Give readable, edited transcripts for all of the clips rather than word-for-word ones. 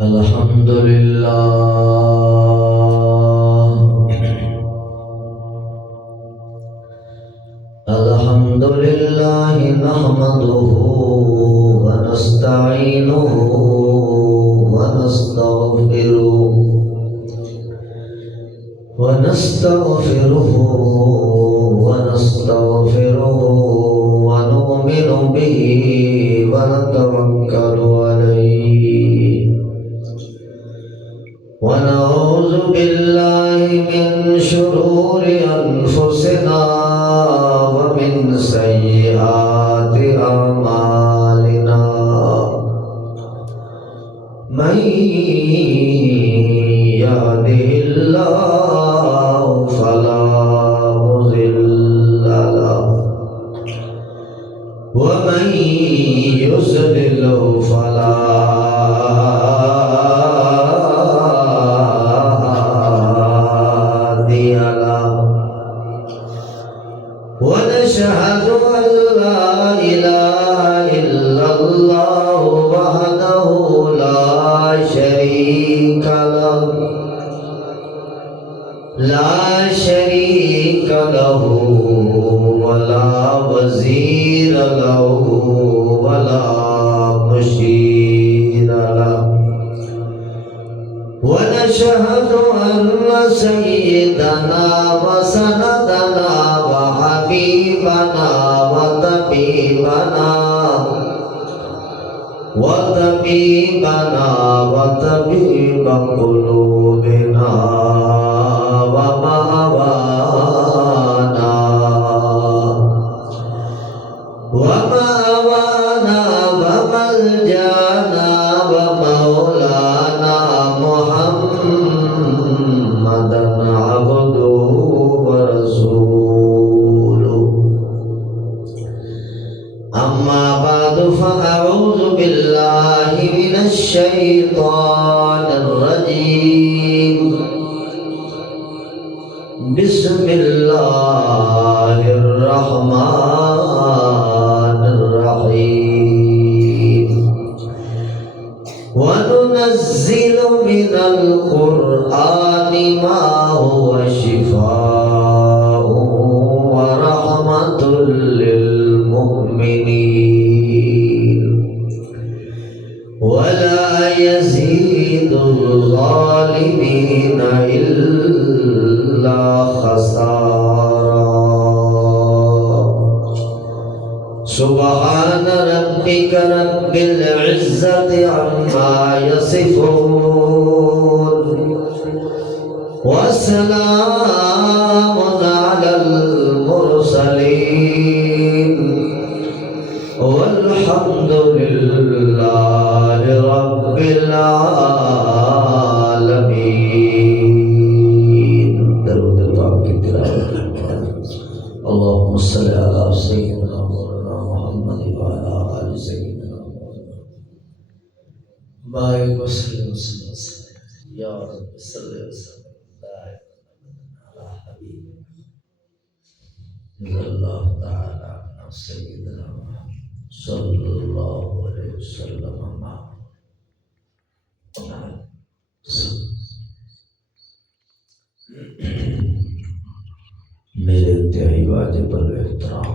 الحمد لله نحمده ونستعينه ونستغفره ونؤمن به ونتوكل عليه ونعوذ بالله من شرور أنفسنا ومن سيئات أعمالنا من يهده الله فلا مضل له ومن يضلل فلا هادي له ونشهد أن لا إله إلا الله وحده لا شريك له ولا وزير له ولا مشير له ونشهد أن سيدنا وسندنا وحبيبنا وطبيب قلوبنا ومأوانا وملجانا ومولانا محمدا عبده ورسوله أما بعد فأعوذ بالله من الشيطان الرجيم بسم الله الرحمن الرحيم وننزل من القرآن ما هو شفاء ورحمة للمؤمنين ولا يزيد الظالمين إلا خسارا سبحان ربك رب العزة عما يصفون وسلام على المرسلين والحمد لله رب العالمين. درود پاک کی تلاوت. اللهم صل على سيدنا مولانا محمد وعلى آل سيدنا بارك وسلم يا رب صل وسلم على حبيبنا الله تعالى عن سيدنا محمد صلى الله عليه وسلم. میرے انتہائی واجب الاحترام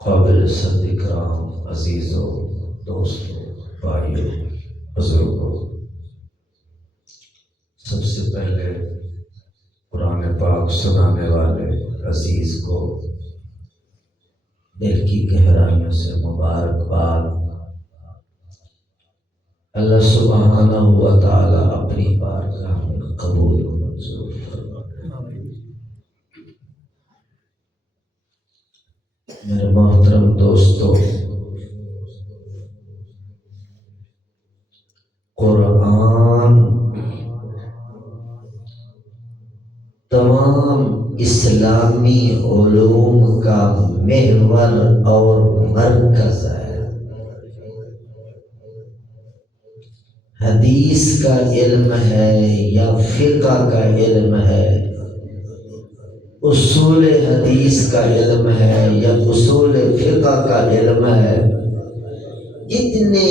قابل صد اکرام عزیزوں، دوستوں، بھائیوں، بزرگوں، سب سے پہلے قرآن پاک سنانے والے عزیز کو دل کی گہرائیوں سے مبارکباد. اللہ سبحانہ و تعالی اپنی بارگاہ میں قبول و منظور فرمائے. میرے محترم دوستو، قرآن تمام اسلامی علوم کا محور اور مرکز ہے. حدیث کا علم ہے یا فقہ کا علم ہے اصول حدیث کا علم ہے یا اصول فقہ کا علم ہے، جتنے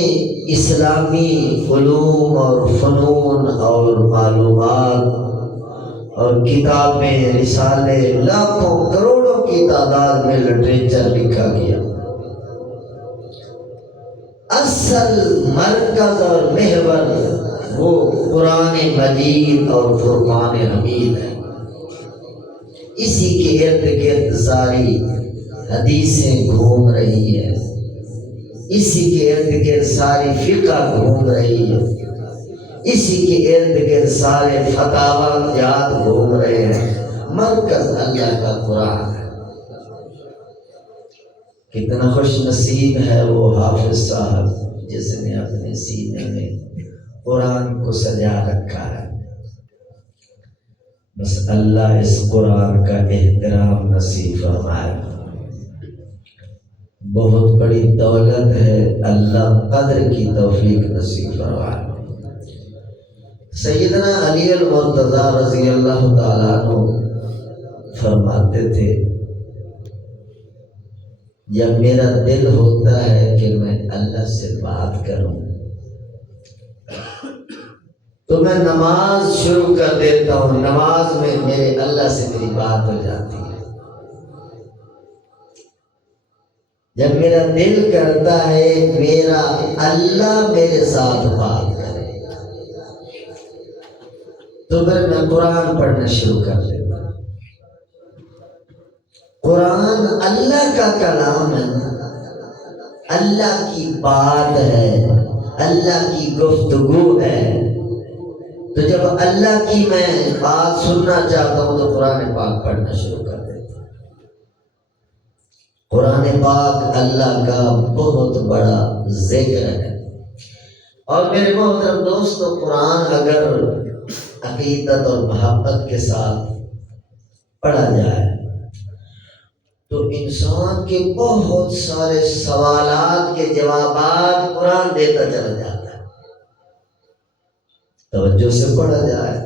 اسلامی علوم اور فنون اور معلومات اور کتابیں، رسالے، لاکھوں کروڑوں کی تعداد میں لٹریچر لکھا گیا، اصل مرکز اور محور وہ قرآن مجید اور فرقان حمید ہے۔ اسی کے ارد گرد ساری حدیثیں گھوم رہی ہے، اسی کے ارد گرد ساری فقہ گھوم رہی ہے، اسی کے ارد گرد سارے فتاوی جات گھوم رہے ہیں۔ مرکز اللہ کا قرآن ہے۔ کتنا خوش نصیب ہے وہ حافظ صاحب جس نے اپنے سینے میں قرآن کو سجا رکھا ہے۔ بس اللہ اس قرآن کا احترام نصیب فرمائے۔ بہت بڑی دولت ہے، اللہ قدر کی توفیق نصیب فرمائے۔ سیدنا علی المرتضی رضی اللہ تعالیٰ عنہ فرماتے تھے، جب میرا دل ہوتا ہے کہ میں اللہ سے بات کروں تو میں نماز شروع کر دیتا ہوں، نماز میں میرے اللہ سے میری بات ہو جاتی ہے۔ جب میرا دل کرتا ہے میرا اللہ میرے ساتھ بات کرے تو پھر میں قرآن پڑھنا شروع کر دیتا ہوں۔ قرآن اللہ کا کلام ہے، اللہ کی بات ہے، اللہ کی گفتگو ہے، تو جب اللہ کی میں بات سننا چاہتا ہوں تو قرآن پاک پڑھنا شروع کر دیتا ہوں۔ قرآن پاک اللہ کا بہت بڑا ذکر ہے۔ اور میرے محترم دوستو، قرآن اگر عقیدت اور محبت کے ساتھ پڑھا جائے تو انسان کے بہت سارے سوالات کے جوابات قرآن دیتا چلا جاتا ہے۔ توجہ سے پڑھا جائے،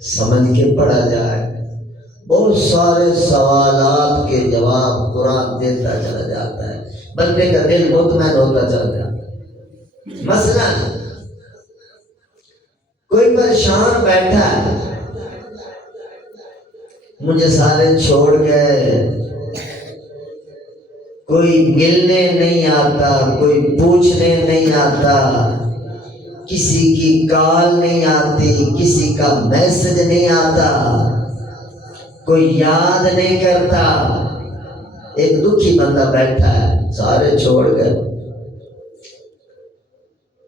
سمجھ کے پڑھا جائے، بہت سارے سوالات کے جواب قرآن دیتا چلا جاتا ہے، بندے کا دل مطمئن ہوتا چلا جاتا ہے۔ مثلا کوئی پریشان بیٹھا ہے، مجھے سارے چھوڑ گئے، کوئی ملنے نہیں آتا، کوئی پوچھنے نہیں آتا، کسی کی کال نہیں آتی، کسی کا میسج نہیں آتا، کوئی یاد نہیں کرتا، ایک دکھی بندہ بیٹھا ہے، سارے چھوڑ گئے۔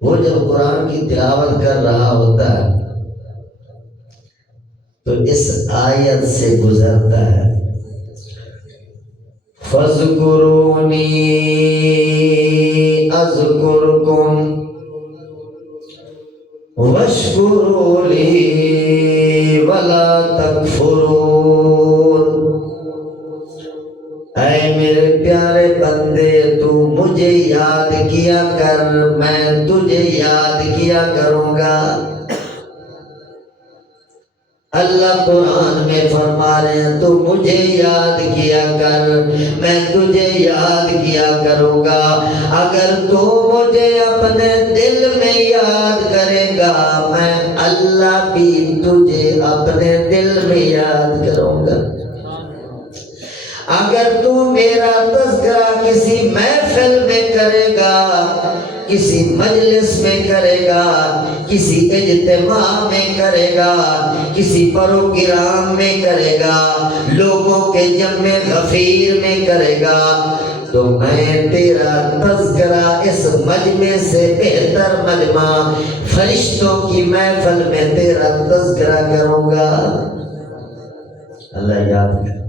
وہ جب قرآن کی تلاوت کر رہا ہوتا ہے تو اس آیت سے گزرتا ہے، فَاذْكُرُونِي أَذْكُرْكُمْ وَاشْكُرُوا لِي وَلَا تَكْفُرُونَ۔ اے میرے پیارے بندے، تو مجھے یاد کیا کر، میں تجھے یاد کیا کروں گا۔ اللہ قرآن میں فرما رہے ہیں تو مجھے یاد کیا کر، میں تجھے یاد کیا کروں گا۔ اگر تو مجھے اپنے دل میں یاد کرے گا، میں اللہ بھی تجھے اپنے دل میں یاد کروں گا۔ اگر تو میرا تذکرہ کسی محفل میں کرے گا، کسی مجلس میں کرے گا، کسی اجتماع میں کرے گا، کسی پروگرام میں کرے گا، لوگوں کے جمع غفیر میں کرے گا، تو میں تیرا تذکرہ اس مجمع سے بہتر مجمع فرشتوں کی محفل میں تیرا تذکرہ کروں گا۔ اللہ یاد کر۔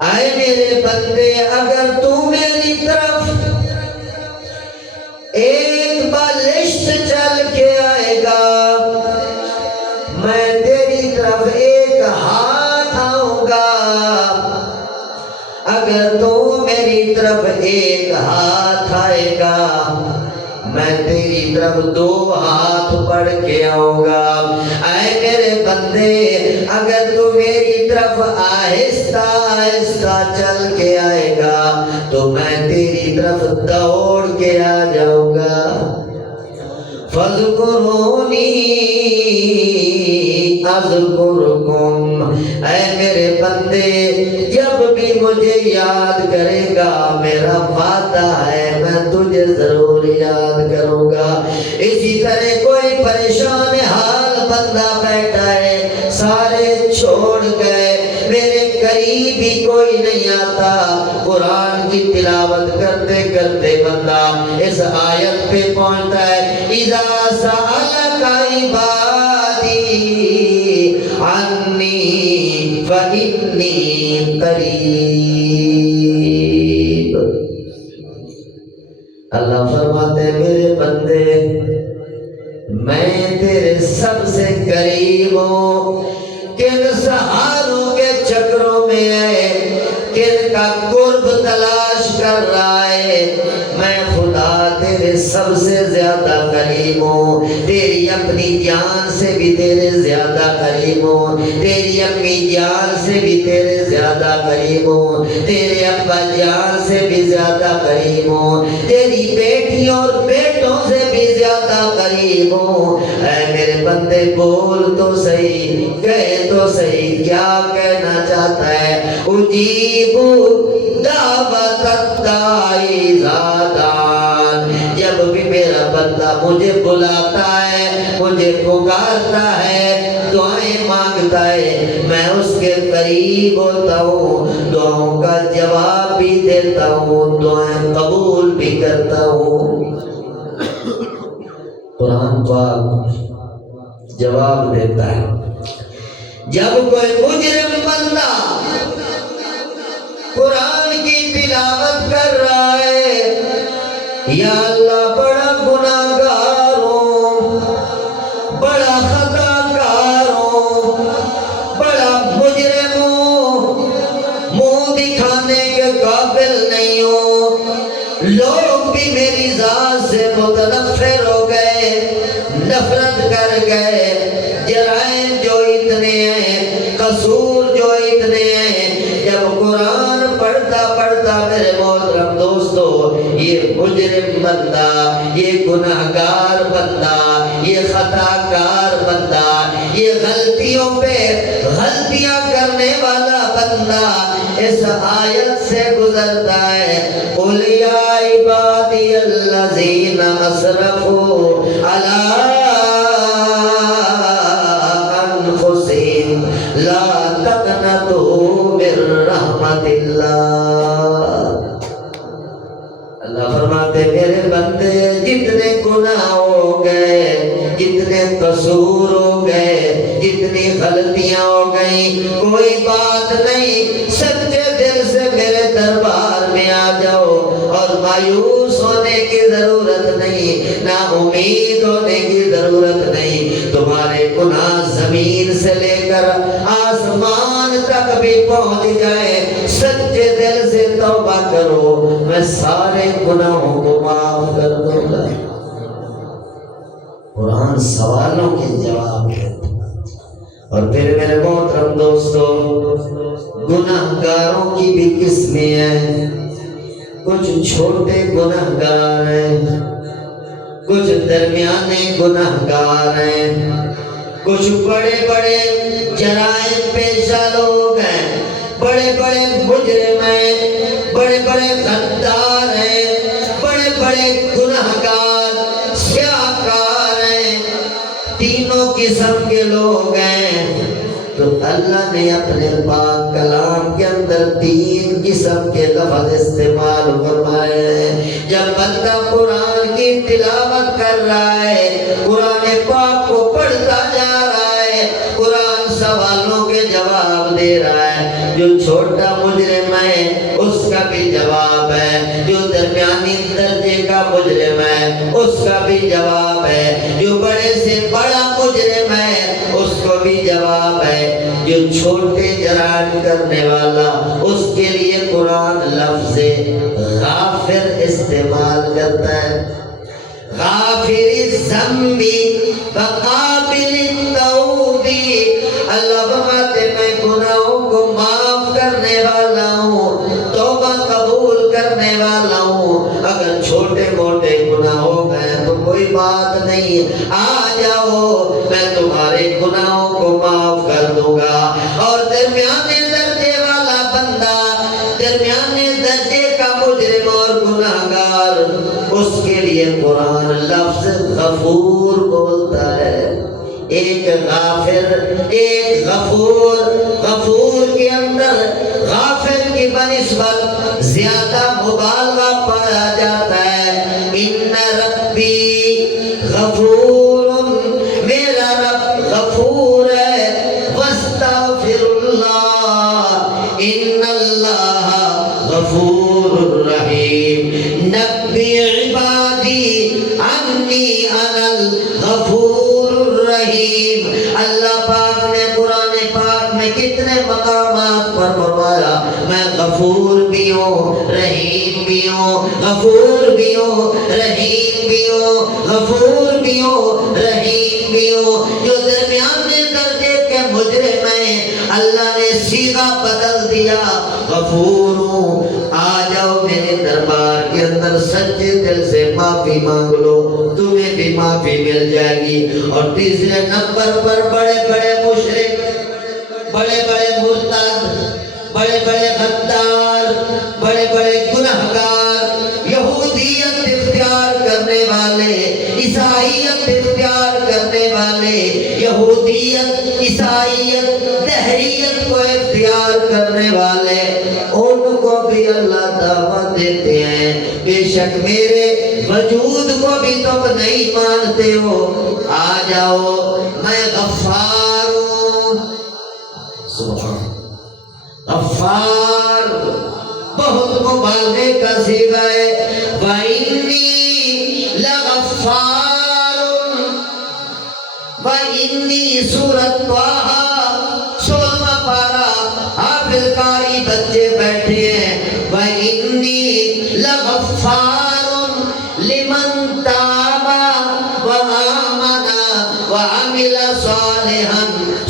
اے میرے بندے، اگر تو میری طرف ایک بالشت چل کے آئے گا، میں تیری طرف ایک ہاتھ آؤں گا۔ اگر تو میری طرف ایک ہاتھ آئے گا، میں تیری طرف 2 ہاتھ بڑھ کے آؤں گا۔ اے میرے بندے اگر تو میری طرف آہستہ آہستہ چل کے آئے گا تو میں تیری طرف دوڑ کے آ جاؤں گا۔ فَاذْكُرُونِی اذکرکم، اے میرے بندے جب بھی مجھے یاد کرے گا میرا وعدہ ہے میں تجھے ضرور یاد کروں گا۔ اسی طرح کوئی پریشان حال بندہ بیٹھا ہے، سارے چھوڑ گئے، میرے قریب ہی کوئی نہیں آتا، قرآن کی تلاوت کرتے کرتے بندہ اس آیت پہ پہنچتا ہے، اِذَا سَأَلَكَ عِبَادِي عَنِّي فَإِنِّي قَرِيب۔ اللہ فرماتے ہیں میرے بندے میں تیرے سب سے قریب ہوں، کن سہاروں کے چکروں میں ہے، کن کا قرب تلاش کر رہا ہے، میں خدا تیرے سب سے زیادہ قریب ہوں، تیری اپنی جان سے بھی تیرے زیادہ قریب ہوں، تیری امی جان سے بھی تیرے زیادہ قریب ہوں، تیرے ابا جان سے بھی زیادہ قریب ہوں، تیری بیٹیوں اور بیٹوں سے بھی زیادہ قریب ہوں۔ اے میرے بندے بول تو صحیح، کہے تو صحیح، کیا کہنا چاہتا ہے؟ اجیب دعوت الداعی اذا دعان، جب بھی میرا بندہ مجھے بلاتا ہے، مجھے پکارتا ہے، دعائیں مانگتا ہے، میں اس کے قریب ہوتا ہوں، دعاؤں کا جواب بھی دیتا ہوں، دعائیں قبول بھی کرتا ہوں۔ قرآن پاک جواب دیتا ہے، جب کوئی مجرم بندہ قرآن کی تلاوت کر رہا ہے، یا اللہ بڑا گناہگار ہوں، بڑا خطا کار ہوں، بڑا مجرم ہوں، منہ دکھانے کے قابل نہیں ہوں، لوگ بھی میری ذات سے متنفر ہو گئے، نفرت کر گئے، جرائم جو اتنے ہیں، قصور جو اتنے ہیں، جب قرآن پڑھتا پڑھتا میرے محترم دوستو یہ مجرم بندہ، یہ گناہگار بندہ، یہ خطا کار بندہ، یہ غلطیوں پہ غلطیاں کرنے والا بندہ اس آیت سے گزرتا ہے، قُلْ يَا عِبَادِيَ الَّذِينَ أَسْرَفُوا عَلَىٰ أَنفُسِهِمْ لَا تَقْنَطُوا مِن رَحْمَتِ اللَّهِ۔ اللہ فرماتے میرے بندے جتنے گناہ ہو گئے، جتنے قصور ہو گئے، جتنی غلطیاں ہو گئیں، کوئی بات نہیں، سچے دل سے میرے دربار میں آ جاؤ، اور مایوس ہونے کی ضرورت نہیں، نا امید ہونے کی ضرورت نہیں، تمہارے گناہ زمین سے لے کر آسمان تک بھی پہنچ جائے، سچے دل سے توبہ کرو، میں سارے گناہوں کو معاف کر دوں گا۔ قرآن سوالوں کے جواب دیتا۔ اور پھر میرے محترم دوستو گناہگاروں کی بھی قسمیں ہیں، کچھ چھوٹے گناہگار ہیں، کچھ درمیانے گناہگار ہیں، کچھ بڑے بڑے جرائم پیشہ لوگ ہیں، بڑے بڑے مجرم ہیں، بڑے بڑے غدار ہیں، بڑے بڑے گناہگار سیاہکار ہیں، تینوں قسم کے لوگ ہیں۔ تو اللہ نے اپنے پاک کلام کے اندر 3 قسم کے لفظ استعمال فرمائے ہیں۔ جب بندہ قرآن کی تلاوت کر رہا ہے، قرآن پاک کو پڑھتا جا رہا ہے، قرآن سوالوں کے جواب دے رہا ہے، جو چھوٹا مجرم ہے اس کا بھی جواب ہے، جو درمیانی درجے کا مجرم ہے اس کا بھی جواب ہے، جو بڑے سے بڑا مجرم ہے اس کو بھی جواب ہے، جو چھوٹے جرائم کرنے والا اس کے لیے قرآن لفظ غافر استعمال کرتا ہے۔ غافر الذنب وقابل التوب. اللہ فرماتے میں گناہوں کو معاف کرنے والا ہوں، توبہ قبول کرنے والا ہوں. اگر چھوٹے موٹے گناہ ہو گئے تو کوئی بات نہیں، آ جاؤ میں تمہارے گناہوں کو معاف کر دوں گا. اور درمیانے درجے والا بندہ، درمیانے درجے کا مجرم اور گناہگار، اس کے لیے قرآن لفظ غفور بولتا ہے. ایک غافر، ایک غفور. غفور کے اندر غافر کی بنسبت زیادہ مبالغہ پایا جاتا ہے. ان ربی غفور، میرا رب غفور ہے. واستغفر اللہ ان اللہ غفور رحیم. نبی عبادی انی انا الغفور الرحیم. اللہ پاک نے قرآن پاک میں کتنے مقامات پر فرمایا میں غفور بھی ہوں، رحیم بھی ہوں. غفور بھی ہوں، رحیم بھی ہوں. غفور بھی ہوں، رحیم بھی ہوں. جو درمیانے درجے کے مجرم ہیں اللہ نے سیغہ بدل دیا، غفور ہوں. آ جاؤ میرے دربار کے اندر، سچے دل سے معافی مانگ لو، تمہیں بھی معافی مل جائے گی. اور تیسرے نمبر پر بڑے بڑے مشرک، بڑے بڑے مرتد، بڑے بڑے غدار، بڑے بڑے گنہگار، یہودیت اختیار کرنے والے، عیسائیت اختیار کرنے والے، یہودیت، عیسائیت، دہریت کو اختیار کرنے والے، ان کو بھی اللہ دعوت دیتے ہیں بے شک میرے وجود کو بھی تم نہیں مانتے ہو، آ جاؤ میں غفار ہوں. سبحان غفار بہت مبالغے کا صیغہ ہے. وَإِنِّي لَغَفَّارٌ وَإِنِّي سورۃ طٰہٰ 16واں پارہ، حافظ قاری بچے بیٹھے ہیں. وَإِنِّي لَغَفَّارٌ لِمَن تَابَ وَآمَنَ وَعَمِلَ صَالِحًا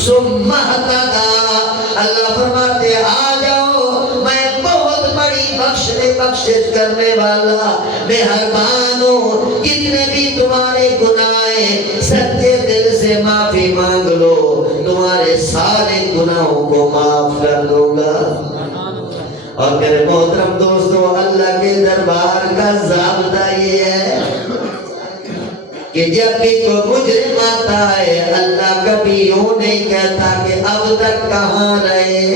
ثُمَّ اهْتَدَىٰ. اللہ فرماتے آ جاؤ میں بہت بڑی بخشش کرنے والا مہربان ہوں. کتنے بھی تمہارے گناہ سچے دل سے معافی مانگ لو، تمہارے سارے گناہوں کو معاف کر دوں گا. اور میرے محترم دوستو، اللہ کے دربار کا ضابطہ یہ ہے کہ جب بھی کوئی مجرم آتا ہے اللہ کبھی یوں نہیں کہتا کہ اب تک کہاں رہے،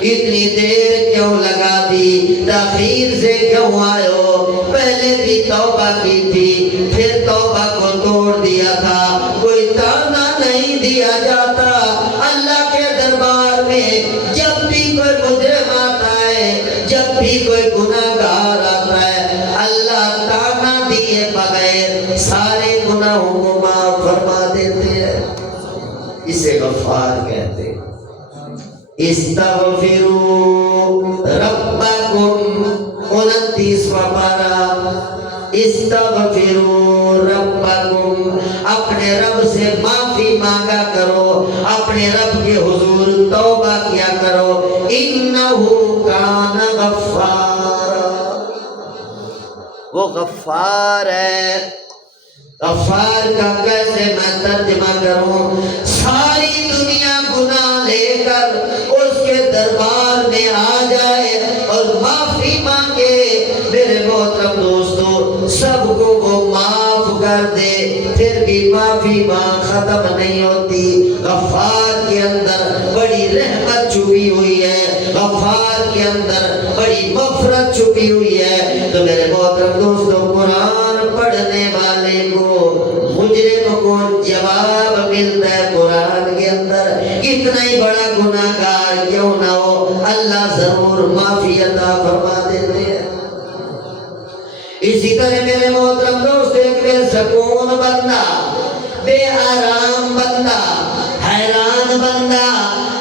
اتنی دیر کیوں لگا دی، تاخیر سے کیوں آئے ہو، پہلے بھی توبہ کی تھی پھر توبہ کو توڑ دیا تھا. کوئی تانا نہیں دیا جاتا اللہ کے دربار میں. جب بھی کوئی مجرم آتا ہے، جب بھی کوئی گناہگار آتا ہے، اللہ تانا دیے بغیر سارے گناہوں کو معاف فرما دیتے ہیں. اسے غفار کہتے ہیں. استغفروا ربکم 29واں پارہ. استغفروا ربکم، اپنے رب سے معافی مانگا کرو، اپنے رب کے حضور توبہ کیا کرو. انہ کان غفارا، وہ غفار ہے. غفار کا کیسے میں ترجمہ کروں؟ ساری دنیا گناہ لے کر اس کے دربار میں آ جائے اور معافی مانگے، میرے محترم دوستو سب کو وہ معاف کر دے، پھر بھی معافی ماں ختم نہیں ہوتی. غفار کے اندر بڑی رحمت چھپی ہوئی ہے، غفار کے اندر بڑی مغفرت چھپی ہوئی ہے. تو میرے محترم دوستو قرآن پڑھنے والے کو، مجرم کو جواب ملتا ہے قرآن کے اندر. کتنا ہی بڑا گناہگار کیوں نہ ہو اللہ ضرور معافی عطا فرما دیتے ہیں. اسی طرح میرے محترم دوست ایک بے سکون بندہ، بے آرام بندہ، حیران بندہ،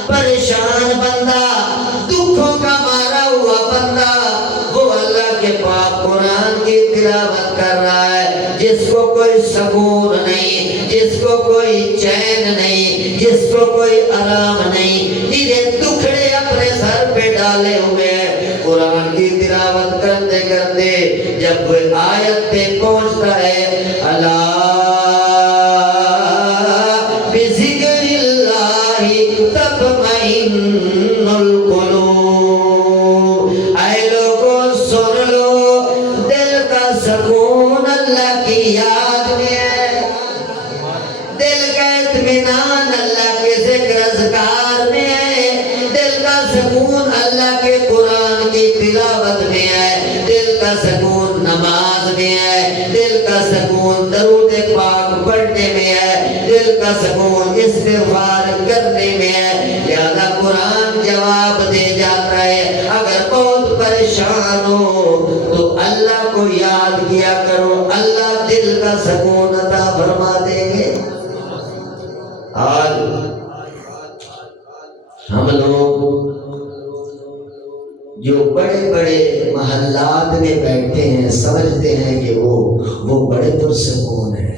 پریشان بندہ، دکھوں کا مارا ہوا بندہ، وہ اللہ کے پاک قرآن کی تلاوت کر رہا ہے. جس جس کو کوئی سکون نہیں، جس کو کوئی چین نہیں، جس کو کوئی آرام نہیں، جنہیں دکھڑے اپنے سر پہ ڈالے ہوئے ہیں، قرآن کی تلاوت کرتے کرتے جب کوئی آیت پہ پہنچتا ہے، اللہ بذکر اللہ تطمئن القلوب، اے لوگوں سن لو، دل کا سکون اللہ کی یاد میں ہے، دل کا اطمینان اللہ کے ذکر اذکار میں ہے، دل کا سکون اللہ کے قرآن کی تلاوت میں ہے، دل کا سکون نماز میں ہے، دل کا سکون درود پاک پڑھنے میں ہے، دل کا سکون استغفار کرنے میں ہے۔ لہذا قرآن جواب دے جاتا ہے، اگر بہت پریشان ہو تو اللہ کو یاد کیا کرو، اللہ دل کا سکون عطا فرما دیں گے۔ آج ہم لوگ جو بڑے بڑے محلات میں بیٹھے ہیں سمجھتے ہیں کہ وہ بڑے پرسکون ہیں،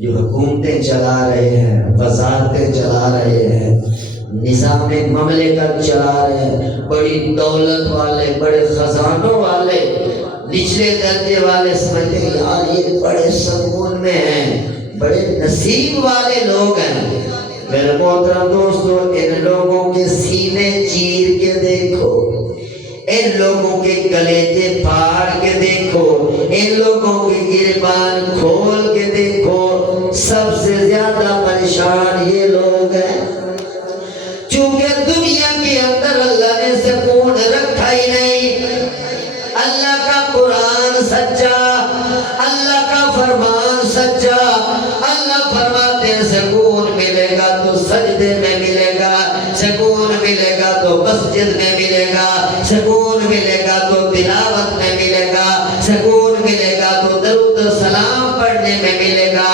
جو حکومتیں چلا رہے ہیں، وزارتیں چلا رہے ہیں، نظام مملکت چلا رہے ہیں، بڑی دولت والے، بڑے خزانوں والے، نچلے درجے والے سمجھتے ہیں یار یہ بڑے سکون میں ہیں، بڑے نصیب والے لوگ ہیں۔ میرے محترم دوستو، ان لوگوں کے سینے چیر کے دیکھو، ان لوگوں کے کلیجے پھاڑ کے دیکھو، ان لوگوں کے گریبان کھول کے دیکھو، سب سے زیادہ پریشان یہ لوگ ہیں۔ چونکہ دنیا کے اندر اللہ نے سکون رکھا ہی نہیں، اللہ کا قرآن سچا، اللہ کا فرمان سچا، اللہ فرماتے ہیں سکون ملے گا تو سجدے میں ملے گا، سکون ملے گا تو مسجد میں ملے گا، سکون ملے گا تو تلاوت میں ملے گا، سکون ملے گا تو درود و سلام پڑھنے میں ملے گا۔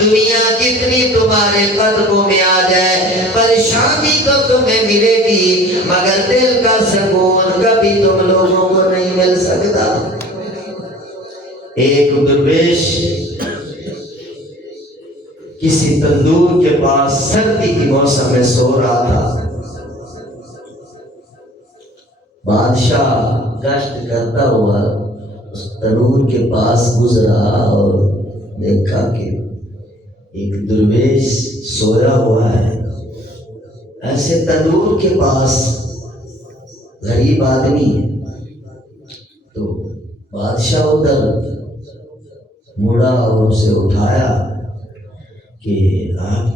دنیا جتنی تمہارے قدموں میں آ جائے، پریشانی تو تمہیں ملے گی، مگر دل کا سکون کبھی تم لوگوں کو نہیں مل سکتا۔ ایک درویش کسی تندور کے پاس سردی کی موسم میں سو رہا تھا، بادشاہ گشت کرتا ہوا اس تنور کے پاس گزرا اور دیکھا کہ ایک درویش سویا ہوا ہے۔ ایسے تنور کے پاس غریب آدمی ہے، تو بادشاہ ادھر مڑا اور اسے اٹھایا کہ آپ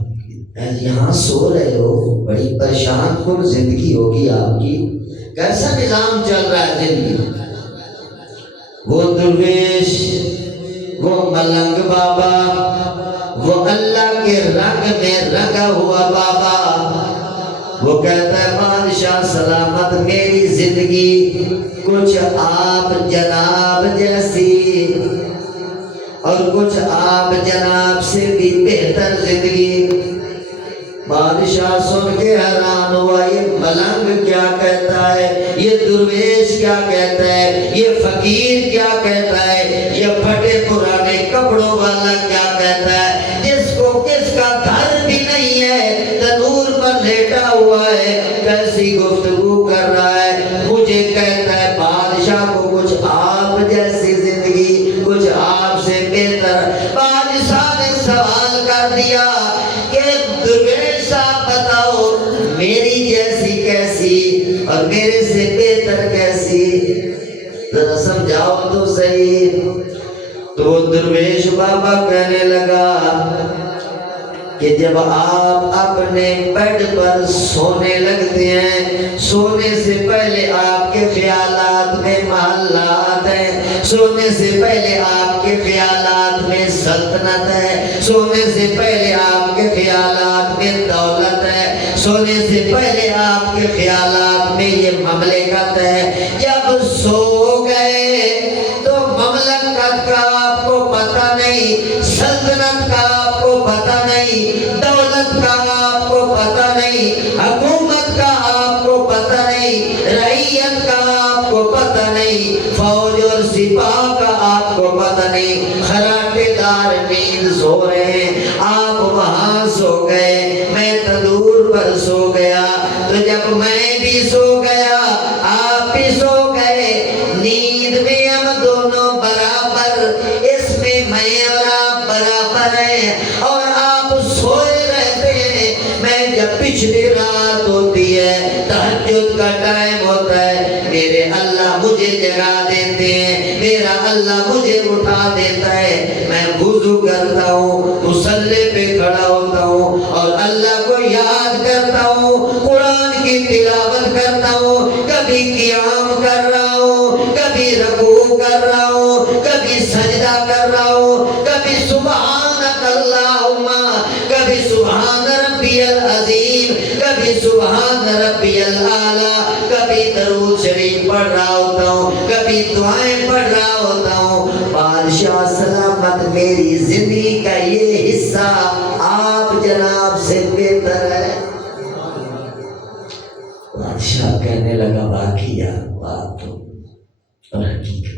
یہاں سو رہے ہو، بڑی پریشان کن زندگی ہوگی آپ کی، کیسا نظام چل رہا ہے زندگی؟ وہ درویش، وہ ملنگ بابا، وہ اللہ کے رنگ میں رنگا ہوا بابا، وہ کہتا ہے بادشاہ سلامت، میری زندگی کچھ آپ جناب جیسی اور کچھ آپ جناب سے بھی بہتر زندگی۔ بادشاہ سن کے حیران ہوا، یہ ملنگ کیا کہتا ہے، یہ درویش کیا کہتا ہے، یہ فقیر کیا کہتا ہے، یہ پھٹے پرانے کپڑوں والا کیا کہتا ہے، جس کو کس کا گھر بھی نہیں ہے، تنور پر لیٹا ہوا ہے، کیسی گفتگو کر رہا ہے، مجھے کہتا ہے بادشاہ کو کچھ آپ جیسی زندگی، کچھ آپ سے بہتر۔ بادشاہ نے سوال کر دیا کہ درویش صاحب بتاؤ، میری جیسی کیسی اور میرے سے بہتر کیسی، ذرا سمجھاؤ تو صحیح۔ تو وہ درویش بابا کہنے لگا کہ جب آپ اپنے بیڈ پر سونے لگتے ہیں، سونے سے پہلے آپ کے خیالات میں محلات ہیں، سونے سے پہلے آپ کے خیالات میں سلطنت ہے، سونے سے پہلے آپ کے خیالات میں دولت ہے، سونے سے پہلے آپ کے خیالات میں یہ مملکت ہے۔ جب سو گئے تو مملکت کا آپ کو پتہ نہیں، سلطنت کا آپ کو پتہ نہیں، دولت کا آپ کو پتہ نہیں، حکومت کا آپ کو پتہ نہیں، رعیت کا آپ کو پتہ نہیں، فوج اور سپاہ کا آپ کو پتہ نہیں، خراٹے دار نیند سو رہے ہیں، آپ وہاں سو گئے، میں تندور پر سو گیا، تو جب میں بھی سو گیا آپ بھی سو گئے، نیند میں ہم دونوں برابر، اس میں میں اور آپ برابر ہیں، اور آپ سوئے رہتے ہیں، میں جب پچھلی رات ہوتی ہے، تہجد کا ٹائم ہوتا ہے، میرے اللہ مجھے جگا دیتے ہیں، میرا اللہ مجھے اٹھا دیتا ہے، میں وضو کرتا ہوں، مصلی پہ کھڑا ہوتا ہوں اور اللہ کو یاد کرتا ہوں، قرآن کی تلاوت کرتا ہوں، کبھی قیام کر رہا ہوں، کبھی رکوع کر رہا ہوں، کبھی سجدہ کر رہا ہوں، کبھی سبحانک اللہم، کبھی سبحان ربی العظیم، کبھی سبحان ربی الاعلی، کبھی درود شریف پڑھ رہا ہوتا ہوں، کبھی دعائیں پڑھ رہا ہوتا ہوں۔ بادشاہ سلامت میری زندگی کا یہ حصہ آپ جناب سے بہتر ہے۔ بادشاہ کہنے لگا باقی یار بات تو اور حقیقت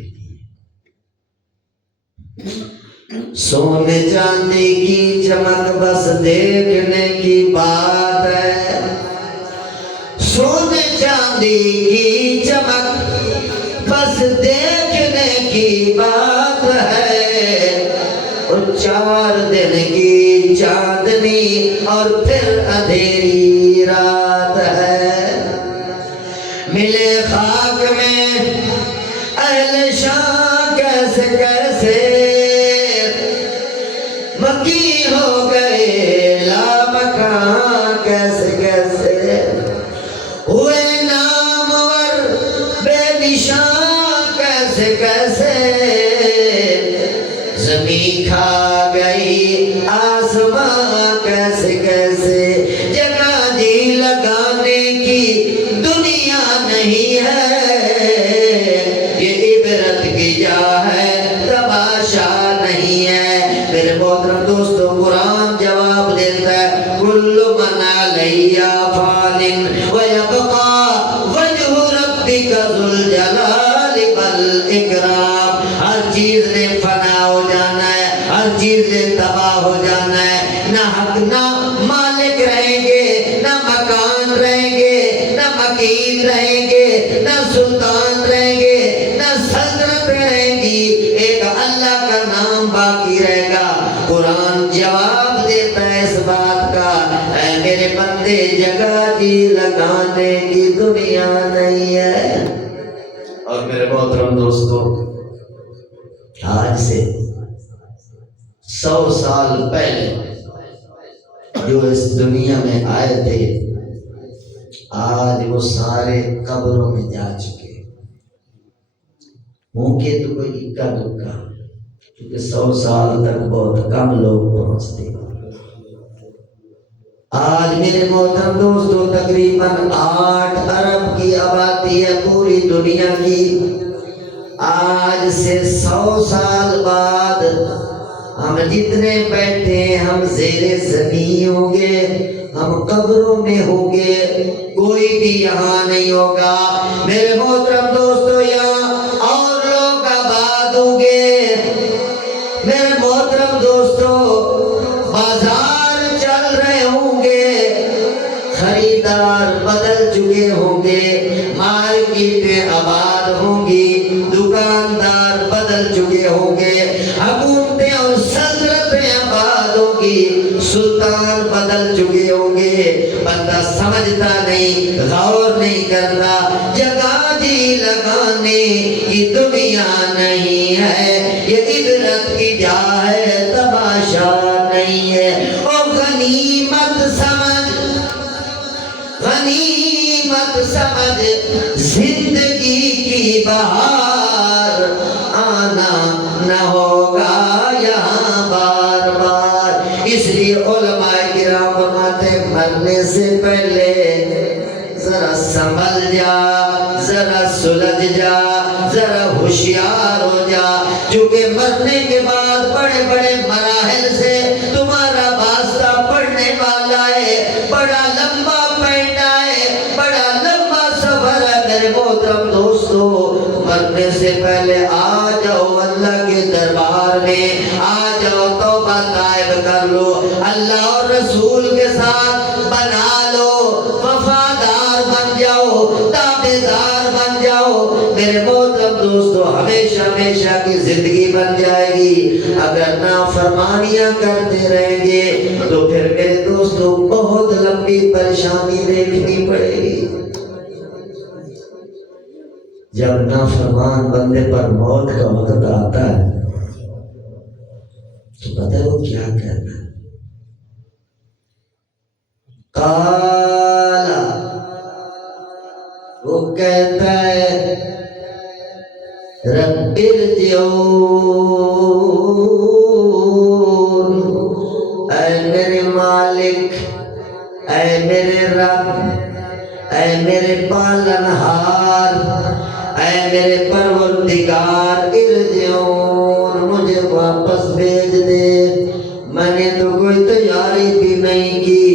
سونے چاندی کی چمک بس دیکھنے کی بات ہے، سونے چاندی کی چمک بس دیکھنے کی بات ہے، اور 4 دن کی چاندنی اور پھر اندھیری رات ہے، ملے خاک میں اہل شان کیسے کیسے، مکی ہو گئے لامکان کیسے کیسے، ہوئے نامور بے نشان کیسے کیسے، زمین کھا گئی آسمان کیسے کیسے، جگہ جی لگانے کی دنیا نہیں ہے، یہ عبرت کی جا ہے تماشا نہیں ہے۔ میرے محترم دوستو قرآن جواب دیتا ہے کل من علیہا فان ویبقى وجہ ربک ذو الجلال والاکرام، ہر چیز نے فنا ہو جانا ہے، ہر چیز نے تباہ ہو جانا ہے، نہ حق نہ مالک رہیں گے، نہ مکان رہیں گے، نہ مکین رہیں گے، نہ سلطان رہیں گے، نہ سلطنت رہیں گی، ایک اللہ کا نام باقی رہے گا۔ قرآن جواب دیتا ہے اس بات کا، اے میرے بندے جگہ جی لگانے کی دنیا نہیں ہے۔ اور میرے محترم دوستو آج سے 100 سال پہلے جو اس دنیا میں آئے تھے آج وہ سارے قبروں میں جا چکے، ہوں کہ تو کوئی اکا دکا، کیونکہ 100 سال تک بہت کم لوگ پہنچتے۔ آج میرے محترم دوستو تقریباً 8 ارب کی آبادی ہے پوری دنیا کی۔ آج سے 100 سال بعد ہم جتنے بیٹھے ہیں ہم زیر زمین ہوں گے، ہم قبروں میں ہوں گے، کوئی بھی یہاں نہیں ہوگا۔ میرے محترم دوستو یہاں اور لوگ آباد ہوں گے۔ میرے محترم دوستو بازار چل رہے ہوں گے، خریدار بدل چکے ہوں گے، مارکیٹیں آباد ہوں گی، دکاندار بدل چکے ہوں گے، حکومتیں اور سلطنتیں آباد ہوں گی، سلطان بدل چکے ہوں گے۔ بندہ سمجھتا نہیں، غور نہیں کرتا، جگہ جی لگانے کی دنیا نہیں ہے، یہ عبرت کی جا ہے تماشا نہیں ہے۔ او غنیمت سمجھ، غنیمت سمجھ زندگی کی بہار، آنا نہ ہوگا یہاں بار بار۔ اس لیے علماء کرام فرماتے ہیں مرنے سے پہلے ذرا سنبھل جا، ذرا سلجھ جا، ذرا ہوشیار ہو جا، کیونکہ مرنے کے بعد بڑے بڑے مراحل سے تمہارا واسطہ پڑنے والا ہے، بڑا لمبا پڑنا ہے، بڑا لمبا سفر ہے۔ میرے محترم دوستو مرنے سے پہلے آ جاؤ اللہ کے دربار میں، آ جاؤ کر لو، اللہ اور رسول کے ساتھ بنا لو، وفادار بن جاؤ، تابعدار بن جاؤ، میرے محترم دوستو ہمیشہ ہمیشہ کی زندگی بن جائے گی۔ اگر نافرمانیاں کرتے رہیں گے تو پھر میرے دوستو بہت لمبی پریشانی دیکھنی پڑے گی۔ جب نافرمان بندے پر موت کا وقت آتا ہے تو پتہ ہے وہ کیا کہتا ہے؟ قالا، وہ کہتا ہے رب ارجعون، اے میرے مالک، اے میرے رب، اے میرے پالنہار، اے میرے پروردگار، ارجعون، مجھے واپس بھیج دے۔ میں نے تو کوئی تیاری بھی نہیں کی،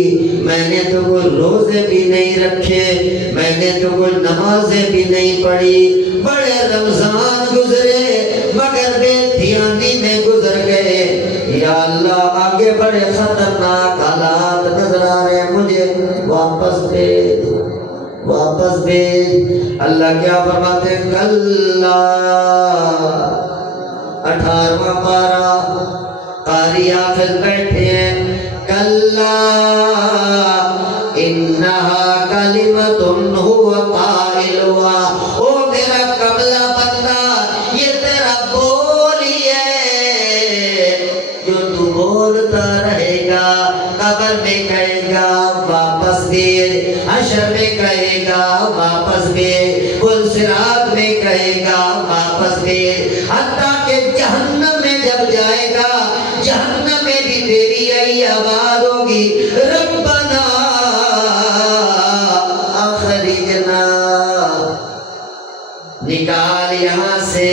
میں نے تو کوئی روزے بھی نہیں رکھے، میں نے تو کوئی نمازیں بھی نہیں پڑھی، بڑے رمضان گزرے مگر بے دھیانی میں گزر گئے۔ یا اللہ آگے بڑے خطرناک حالات نظر آ رہے ہیں، مجھے واپس بھیج، واپس بھیج۔ اللہ کیا فرماتے ہیں؟ کلا، 18واں پارہ، قاری حافظ بیٹھے ہیں، کلا انہا کلمۃ هو قائلها، او میرا قبلہ بندہ یہ تیرا بول ہی ہے جو تو بولتا رہے گا، قبر میں کہے گا واپس بھیج، حشر میں کہے گا واپس بھیج، پل صراط میں کہے گا واپس بھیج، حتیٰ کہ جہنم میں جب جائے گا جہنم میں بھی تیری یہی آواز ہوگی، ربنا اخرجنا، نکال یہاں سے،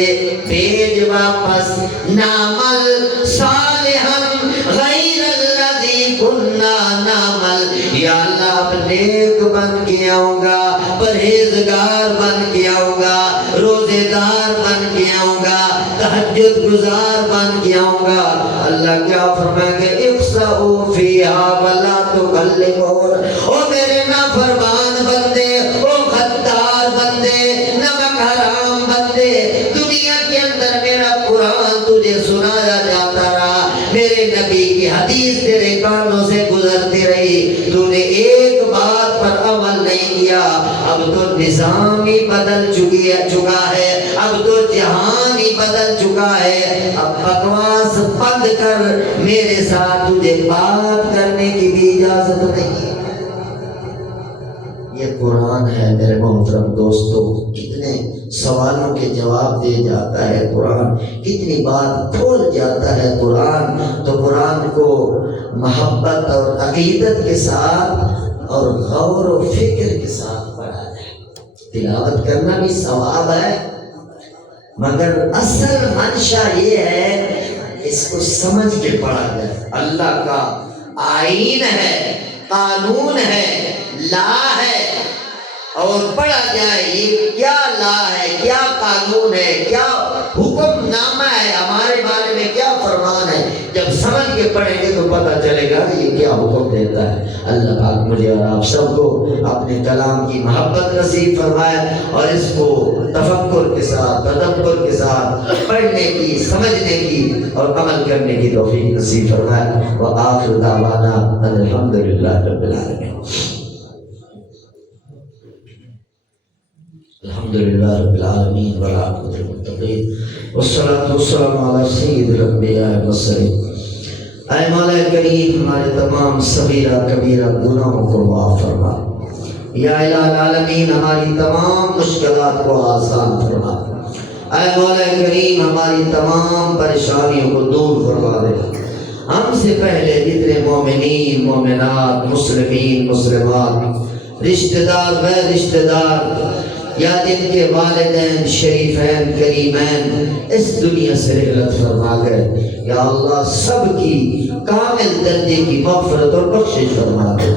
بھیج واپس، نعمل صالحا غیر الذی کنا نعمل، یا اللہ اب نیک بن کے آؤں گا، پرہیزگار بن کے آؤں گا، روزے دار بن کے آؤں گا، تہجد گزار بن کے آؤں گا۔ اللہ کیا فرمائیں گے؟ اخسئوا فیہا ولا تکلمون، او میرے نافرمان بندے، او غدار بندے، نمک حرام بندے، دنیا کے اندر میرا قرآن تجھے سنایا جاتا رہا، میرے نبی کی حدیث تیرے کانوں سے گزرتی رہی، تو نے ایک بات پر عمل نہیں کیا، اب تو نظام ہی بدل چکا ہے، اب تو جہان ہی بدل چکا ہے، اب بکواس بند کر، میرے ساتھ تجھے بات کرنے کی بھی اجازت نہیں ہے۔ یہ قرآن ہے میرے محترم دوستو، کتنے سوالوں کے جواب دے جاتا ہے قرآن، کتنی بات کھول جاتا ہے قرآن۔ تو قرآن کو محبت اور عقیدت کے ساتھ اور غور و فکر کے ساتھ پڑھا جائے۔ تلاوت کرنا بھی ثواب ہے، مگر اصل منشا یہ ہے اس کو سمجھ کے پڑھا جائے۔ اللہ کا آئین ہے، قانون ہے، لا ہے، اور پڑھا جائے یہ کیا لا ہے، کیا قانون ہے، کیا حکم نامہ ہے، ہمارے بارے میں کیا فرمان ہے۔ جب سمجھ کے پڑھیں گے تو پتہ چلے گا کہ یہ کیا حکم دیتا ہے۔ اللہ پاک مجھے اور آپ سب کو اپنے کلام کی محبت نصیب فرمائے، اور اس کو تفکر کے ساتھ، تدبر کے ساتھ پڑھنے کی، سمجھنے کی اور عمل کرنے کی توفیق نصیب فرمائے۔ وآخر دعوانا ان الحمدللہ رب العالمین۔ الحمدللہ رب العالمین والعاقبۃ للمتقین والصلاۃ والسلام علی سید الانبیاء والمرسلین۔ اے مولا کریم ہمارے تمام صغیرہ کبیرہ گناہوں کو معاف فرما، یا الہ العالمین ہماری تمام مشکلات کو آسان فرما، اے مولا کریم ہماری تمام پریشانیوں کو دور فرما دے۔ ہم سے پہلے جتنے مومنین، مومنات، مسلمین، مسلمات، رشتہ دار، غیر رشتہ دار، یا جن کے والدین شریفین کریمین اس دنیا سے رحلت فرما گئے، یا اللہ سب کی کامل درجے کی مغفرت اور بخشش فرما دے۔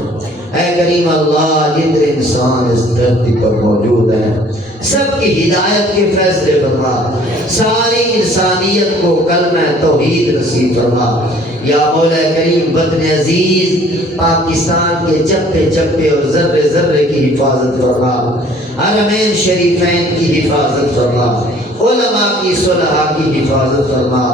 اے کریم اللہ جتنے انسان اس دھرتی پر موجود ہیں سب کی ہدایت کے فیصلے فرما، ساری انسانیت کو کلمہ توحید نصیب فرما۔ یا مولا کریم وطن عزیز پاکستان کے چپے چپے اور ذرے ذرے کی حفاظت فرما، حرمین شریفین کی حفاظت فرما، علماء کی صلحاء کی حفاظت فرما،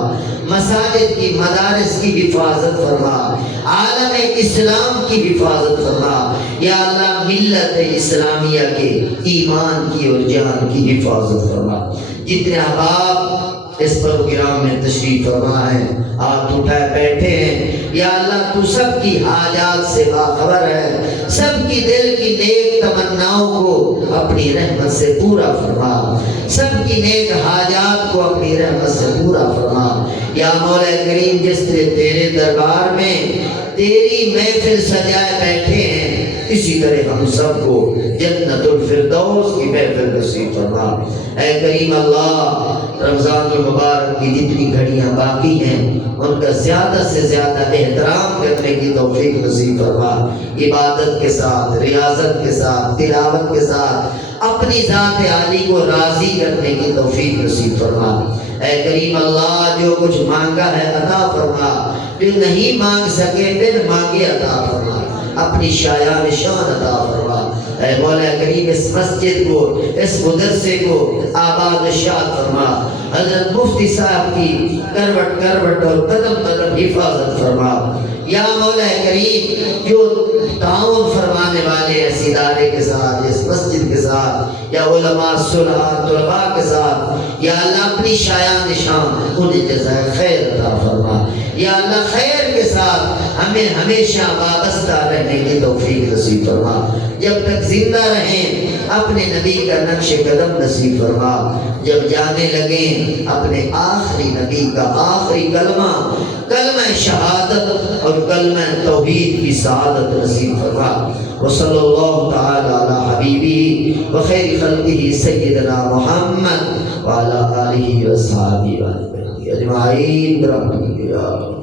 مساجد کی مدارس کی حفاظت فرما، عالم اسلام کی حفاظت فرما، یا اللہ ملت اسلامیہ کے ایمان کی اور جان کی حفاظت فرما۔ جتنے احباب اس پروگرام میں تشریف فرما ہے، ہاتھ اٹھائے بیٹھے ہیں، یا اللہ تو سب کی حاجات سے باخبر ہے، سب کی دل کی نیک تمناؤں کو اپنی رحمت سے پورا فرما، سب کی نیک حاجات کو اپنی رحمت سے پورا فرما۔ یا مولا کریم جس طرح تیرے دربار میں تیری محفل سجائے بیٹھے ہیں، اسی طرح ہم سب کو جنت الفردوس کی محفل نصیب فرما۔ اے کریم اللہ، رمضان المبارک کی جتنی گھڑیاں باقی ہیں ان کا زیادہ سے زیادہ احترام کرنے کی توفیق نصیب فرما، عبادت کے ساتھ، ریاضت کے ساتھ، تلاوت کے ساتھ اپنی ذات عالی کو راضی کرنے کی توفیق نصیب فرما۔ اے کریم اللہ، جو کچھ مانگا ہے عطا فرما، جو نہیں مانگ سکے پھر مانگے عطا فرما، اپنی شایان شان عطا فرما۔ اے مولا کریم اس مسجد کو، اس مدرسے کو آباد شاد فرما، حضرت مفتی صاحب کی کروٹ کروٹ اور قدم قدم حفاظت فرما۔ یا مولا کریم جو تعاون فرمانے والے اس ادارے کے ساتھ، اس مسجد کے ساتھ، یا علماء صلحاء طلباء کے ساتھ، یا اللہ اپنی شایان شان انہیں جزائے خیر عطا فرما۔ یا اللہ خیر کے ساتھ ہمیں ہمیشہ وابستہ رہنے کی توفیق نصیب فرما، جب تک زندہ رہیں اپنے نبی کا نقش قدم نصیب فرما، جب جانے لگیں اپنے آخری نبی کا آخری کلمہ، کلمہ شہادت اور کلمہ توحید کی سعادت نصیب فرما۔ وصلی اللہ تعالی علی حبیبی وخیر خلقہ سیدنا محمد وعلی آلہ وصحبہ اجمعین برحمتک یا رب۔